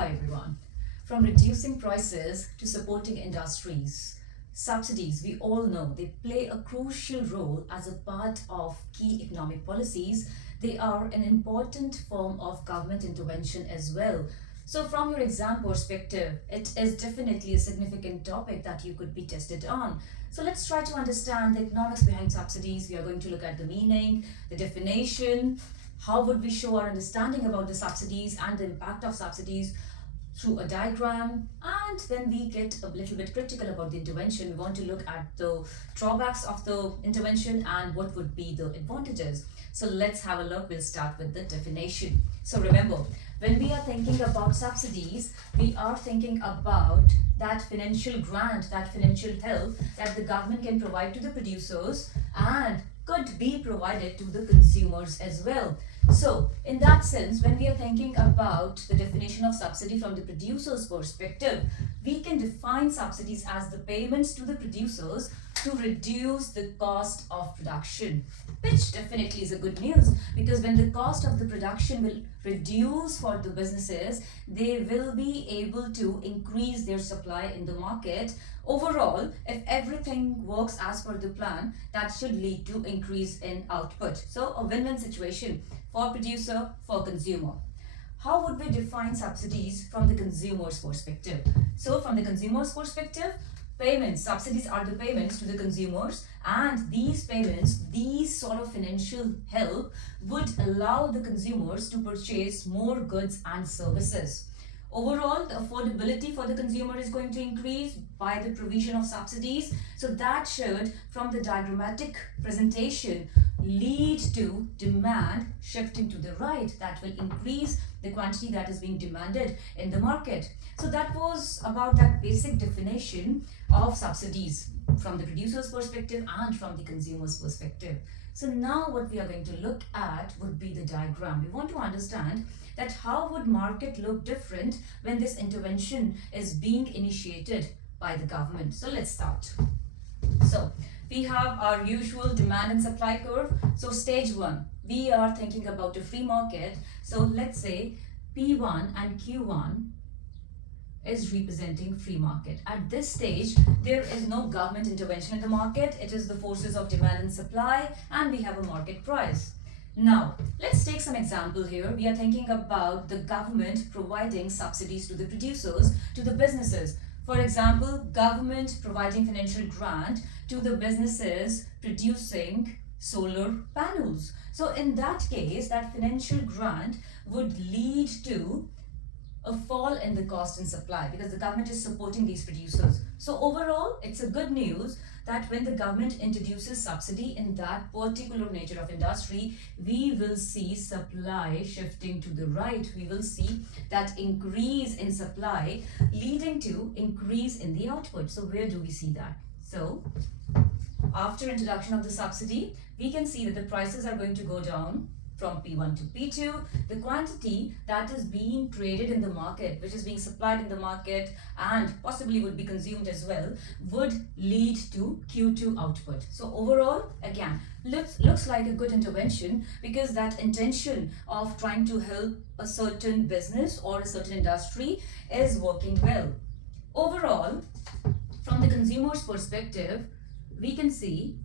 Hi everyone. From reducing prices to supporting industries, subsidies, we all know they play a crucial role as a part of key economic policies. They are an important form of government intervention as well. So, from your exam perspective, it is definitely a significant topic that you could be tested on. So, let's try to understand the economics behind subsidies. We are going to look at the meaning, the definition, how would we show our understanding about the subsidies and the impact of subsidies through a diagram, and then we get a little bit critical about the intervention. We want to look at the drawbacks of the intervention and what would be the advantages. So let's have a look. We'll start with the definition. So remember, when we are thinking about subsidies, we are thinking about that financial grant, that financial help that the government can provide to the producers and could be provided to the consumers as well. So, in that sense, when we are thinking about the definition of subsidy from the producer's perspective, we can define subsidies as the payments to the producers to reduce the cost of production, which definitely is a good news, because when the cost of the production will reduce for the businesses, they will be able to increase their supply in the market. Overall, if everything works as per the plan, that should lead to increase in output. So a win-win situation for producer, for consumer. How would we define subsidies from the consumer's perspective? So from the consumer's perspective, payments, subsidies are the payments to the consumers, and these payments, these sort of financial help would allow the consumers to purchase more goods and services. Overall, the affordability for the consumer is going to increase by the provision of subsidies. So that should, from the diagrammatic presentation, lead to demand shifting to the right. That will increase the quantity that is being demanded in the market. So that was about that basic definition of subsidies from the producer's perspective and from the consumer's perspective. So now what we are going to look at would be the diagram. We want to understand that how would market look different when this intervention is being initiated by the government. So let's start. So we have our usual demand and supply curve. So stage 1, we are thinking about a free market. So let's say P1 and Q1 is representing free market. At this stage, there is no government intervention in the market. It is the forces of demand and supply, and we have a market price. Now, let's take some example here. We are thinking about the government providing subsidies to the producers, to the businesses. For example, government providing financial grant to the businesses producing solar panels. So in that case, that financial grant would lead to a fall in the cost and supply because the government is supporting these producers. So overall, it's a good news that when the government introduces subsidy in that particular nature of industry, we will see supply shifting to the right. We will see that increase in supply leading to increase in the output. So where do we see that? So after introduction of the subsidy, we can see that the prices are going to go down from P1 to P2, the quantity that is being traded in the market, which is being supplied in the market and possibly would be consumed as well, would lead to Q2 output. So overall, again, looks like a good intervention because that intention of trying to help a certain business or a certain industry is working well. Overall, from the consumer's perspective, we can see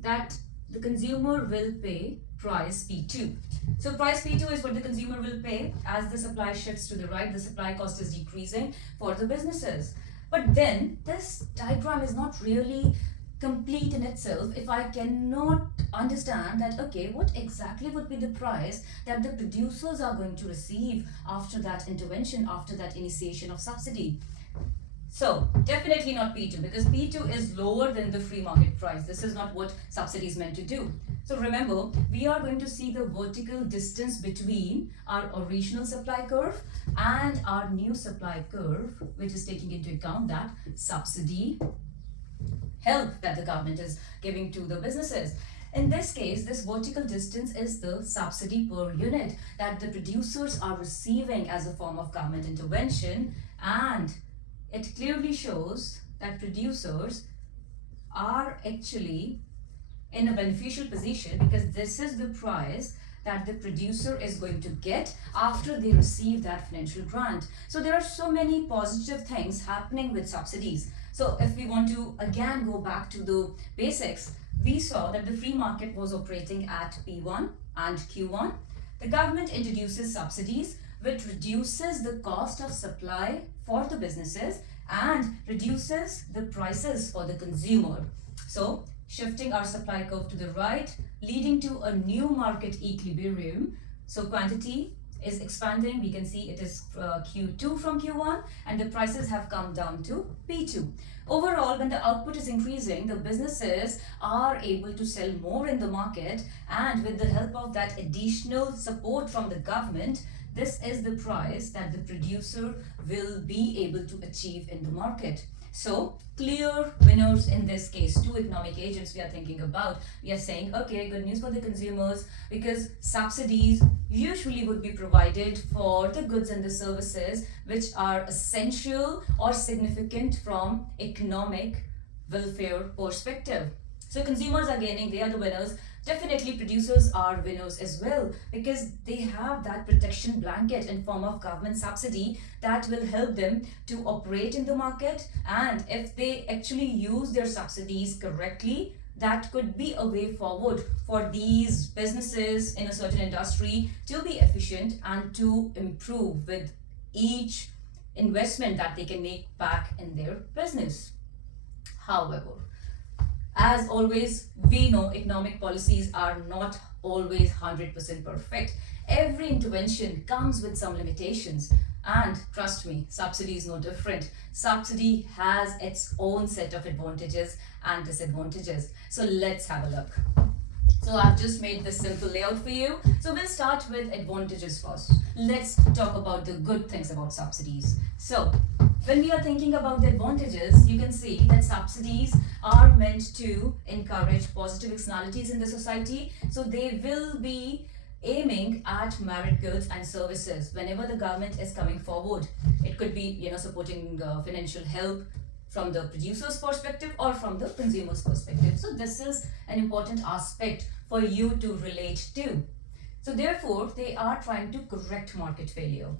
that the consumer will pay price P2. So price P2 is what the consumer will pay as the supply shifts to the right. The supply cost is decreasing for the businesses. But then this diagram is not really complete in itself if I cannot understand that, okay, what exactly would be the price that the producers are going to receive after that intervention, after that initiation of subsidy. So definitely not P2 because P2 is lower than the free market price. This is not what subsidy is meant to do. So remember, we are going to see the vertical distance between our original supply curve and our new supply curve, which is taking into account that subsidy help that the government is giving to the businesses. In this case, this vertical distance is the subsidy per unit that the producers are receiving as a form of government intervention, and it clearly shows that producers are actually in a beneficial position because this is the price that the producer is going to get after they receive that financial grant. So there are so many positive things happening with subsidies. So if we want to again go back to the basics, we saw that the free market was operating at P1 and Q1. The government introduces subsidies, which reduces the cost of supply for the businesses and reduces the prices for the consumer. So, shifting our supply curve to the right, leading to a new market equilibrium. So, quantity is expanding. We can see it is Q2 from Q1, and the prices have come down to P2. Overall, when the output is increasing, the businesses are able to sell more in the market, and with the help of that additional support from the government, this is the price that the producer will be able to achieve in the market. So, clear winners in this case, two economic agents we are thinking about. We are saying, okay, good news for the consumers because subsidies usually would be provided for the goods and the services which are essential or significant from economic welfare perspective. So, consumers are gaining, they are the winners. Definitely producers are winners as well because they have that protection blanket in form of government subsidy that will help them to operate in the market, and if they actually use their subsidies correctly, that could be a way forward for these businesses in a certain industry to be efficient and to improve with each investment that they can make back in their business. However, as always, we know economic policies are not always 100% perfect. Every intervention comes with some limitations. And trust me, subsidy is no different. Subsidy has its own set of advantages and disadvantages. So let's have a look. So I've just made this simple layout for you. So we'll start with advantages first. Let's talk about the good things about subsidies. So when we are thinking about the advantages, you can see that subsidies are meant to encourage positive externalities in the society. So they will be aiming at merit goods and services whenever the government is coming forward. It could be, supporting financial help from the producer's perspective or from the consumer's perspective. So this is an important aspect for you to relate to. So therefore, they are trying to correct market failure.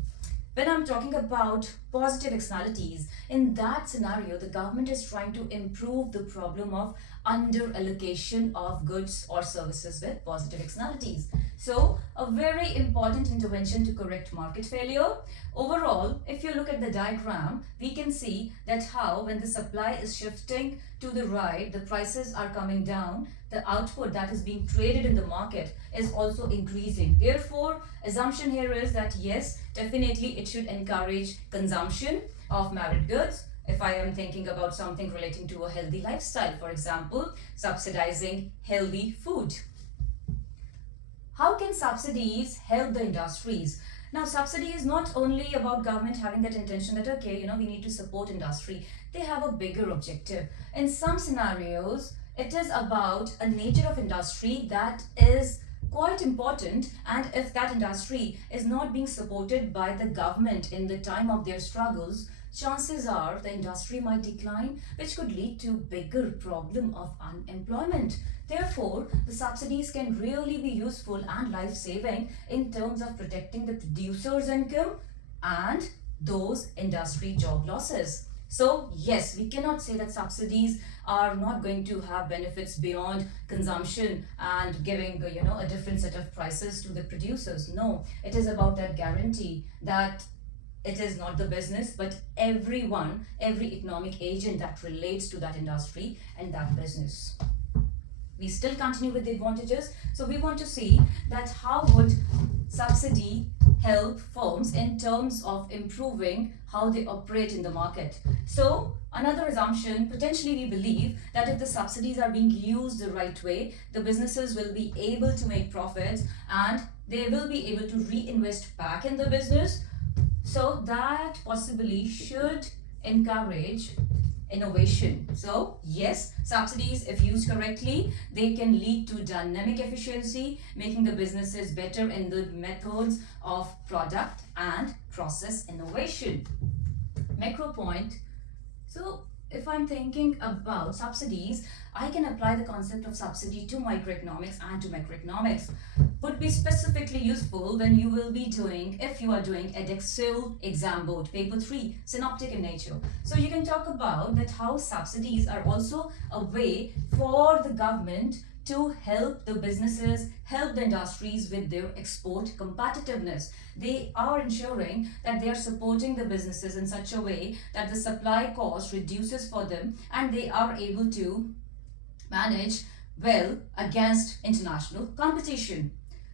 When I'm talking about positive externalities, in that scenario, the government is trying to improve the problem of under allocation of goods or services with positive externalities. So, a very important intervention to correct market failure. Overall, if you look at the diagram, we can see that how when the supply is shifting to the right, the prices are coming down, the output that is being traded in the market is also increasing. Therefore, assumption here is that yes, definitely it should encourage consumption of merit goods. If I am thinking about something relating to a healthy lifestyle, for example, subsidizing healthy food. How can subsidies help the industries? Now, subsidy is not only about government having that intention that, okay, we need to support industry. They have a bigger objective. In some scenarios, it is about a nature of industry that is quite important, and if that industry is not being supported by the government in the time of their struggles, chances are the industry might decline, which could lead to bigger problem of unemployment. Therefore, the subsidies can really be useful and life-saving in terms of protecting the producer's income and those industry job losses. So yes, we cannot say that subsidies are not going to have benefits beyond consumption and giving a different set of prices to the producers. No, it is about that guarantee that it is not the business, but everyone, every economic agent that relates to that industry and that business. We still continue with the advantages. So we want to see that how would subsidy help firms in terms of improving how they operate in the market. So another assumption, potentially we believe that if the subsidies are being used the right way, the businesses will be able to make profits and they will be able to reinvest back in the business. So that possibly should encourage innovation. So yes, subsidies, if used correctly, they can lead to dynamic efficiency, making the businesses better in the methods of product and process innovation. Macro point. So if I'm thinking about subsidies, I can apply the concept of subsidy to microeconomics and to macroeconomics. Would be specifically useful when you will be doing, if you are doing Edexcel exam board, paper 3, synoptic in nature. So you can talk about that how subsidies are also a way for the government to help the businesses, help the industries with their export competitiveness. They are ensuring that they are supporting the businesses in such a way that the supply cost reduces for them and they are able to manage well against international competition.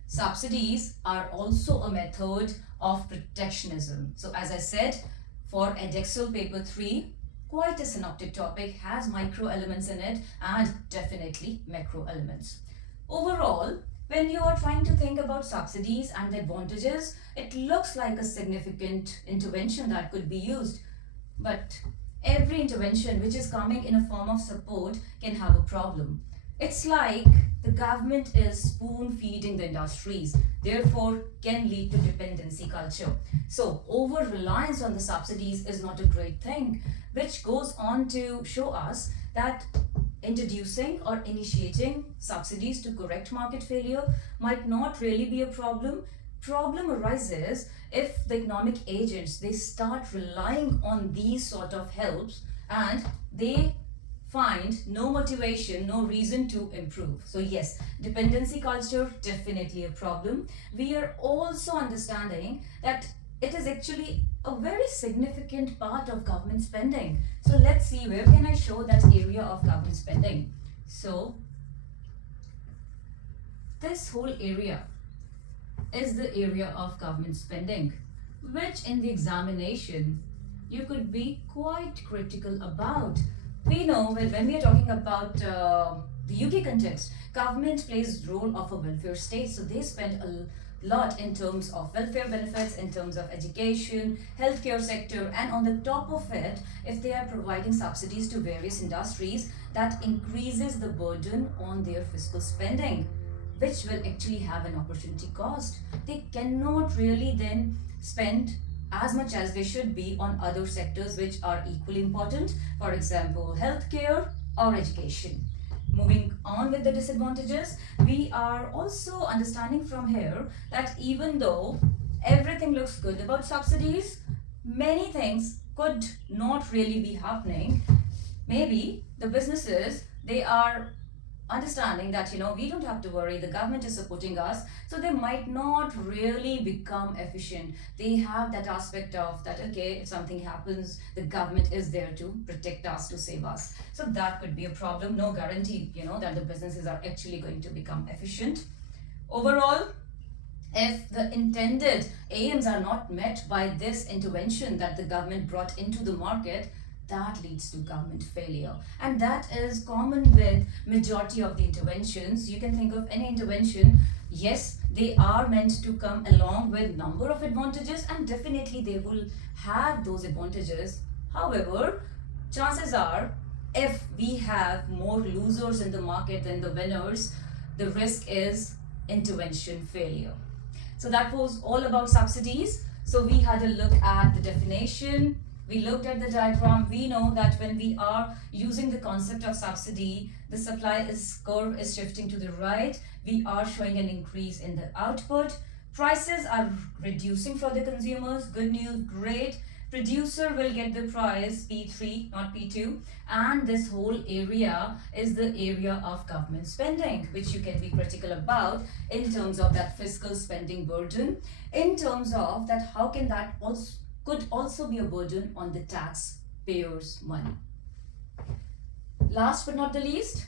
Subsidies are also a method of protectionism. So, as I said, for Edexcel paper 3, quite a synoptic topic, has micro elements in it and definitely macro elements. Overall, when you are trying to think about subsidies and the advantages, it looks like a significant intervention that could be used. But every intervention which is coming in a form of support can have a problem. It's like the government is spoon feeding the industries, therefore can lead to dependency culture. So over reliance on the subsidies is not a great thing, which goes on to show us that introducing or initiating subsidies to correct market failure might not really be a problem. Problem arises if the economic agents they start relying on these sort of helps and they find no motivation, no reason to improve. So yes, dependency culture definitely a problem. We are also understanding that it is actually a very significant part of government spending. So let's see, where can I show that area of government spending? So this whole area is the area of government spending, which in the examination you could be quite critical about. We know when we are talking about the UK context, government plays role of a welfare state, so they spend a lot in terms of welfare benefits, in terms of education, healthcare sector, and on the top of it, if they are providing subsidies to various industries, that increases the burden on their fiscal spending, which will actually have an opportunity cost. They cannot really then spend as much as they should be on other sectors which are equally important, for example, healthcare or education. Moving on with the disadvantages, we are also understanding from here that even though everything looks good about subsidies, many things could not really be happening. Maybe the businesses, they are understanding that we don't have to worry, the government is supporting us, so they might not really become efficient. They have that aspect of that, okay, if something happens, the government is there to protect us, to save us. So that could be a problem. No guarantee that the businesses are actually going to become efficient. Overall, if the intended aims are not met by this intervention that the government brought into the market, that leads to government failure, and that is common with majority of the interventions. You can think of any intervention, yes, they are meant to come along with number of advantages and definitely they will have those advantages. However, chances are if we have more losers in the market than the winners, the risk is intervention failure. So that was all about subsidies. So we had a look at the definition, we looked at the diagram. We know that when we are using the concept of subsidy, the supply curve is shifting to the right. We are showing an increase in the output. Prices are reducing for the consumers. Good news, great. Producer will get the price P3, not P2. And this whole area is the area of government spending, which you can be critical about in terms of that fiscal spending burden, in terms of that how can that also could also be a burden on the taxpayers' money. Last but not the least,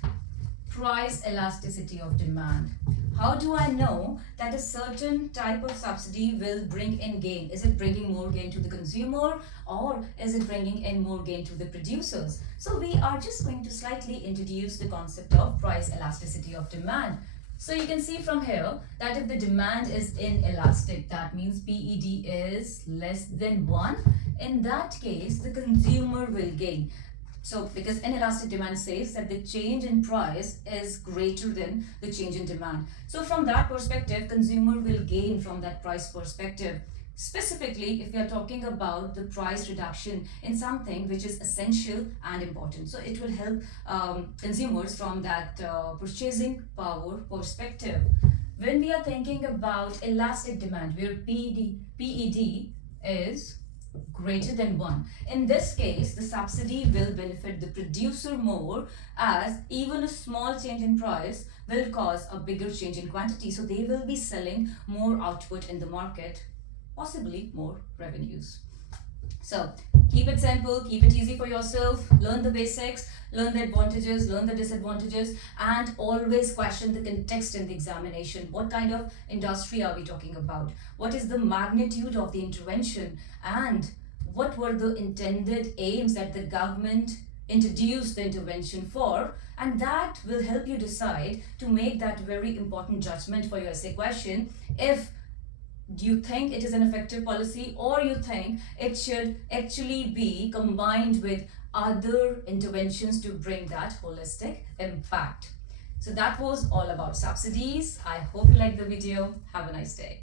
price elasticity of demand. How do I know that a certain type of subsidy will bring in gain? Is it bringing more gain to the consumer or is it bringing in more gain to the producers? So we are just going to slightly introduce the concept of price elasticity of demand. So you can see from here that if the demand is inelastic, that means PED is less than 1, in that case, the consumer will gain. So because inelastic demand says that the change in price is greater than the change in demand. So from that perspective, consumer will gain from that price perspective. specifically if we are talking about the price reduction in something which is essential and important. So it will help consumers from that purchasing power perspective. When we are thinking about elastic demand, where PED is greater than 1. In this case, the subsidy will benefit the producer more, as even a small change in price will cause a bigger change in quantity. So they will be selling more output in the market, possibly more revenues. So keep it simple, keep it easy for yourself, learn the basics, learn the advantages, learn the disadvantages, and always question the context in the examination. What kind of industry are we talking about? What is the magnitude of the intervention? And what were the intended aims that the government introduced the intervention for? And that will help you decide to make that very important judgment for your essay question. If do you think it is an effective policy, or you think it should actually be combined with other interventions to bring that holistic impact? So that was all about subsidies. I hope you liked the video. Have a nice day.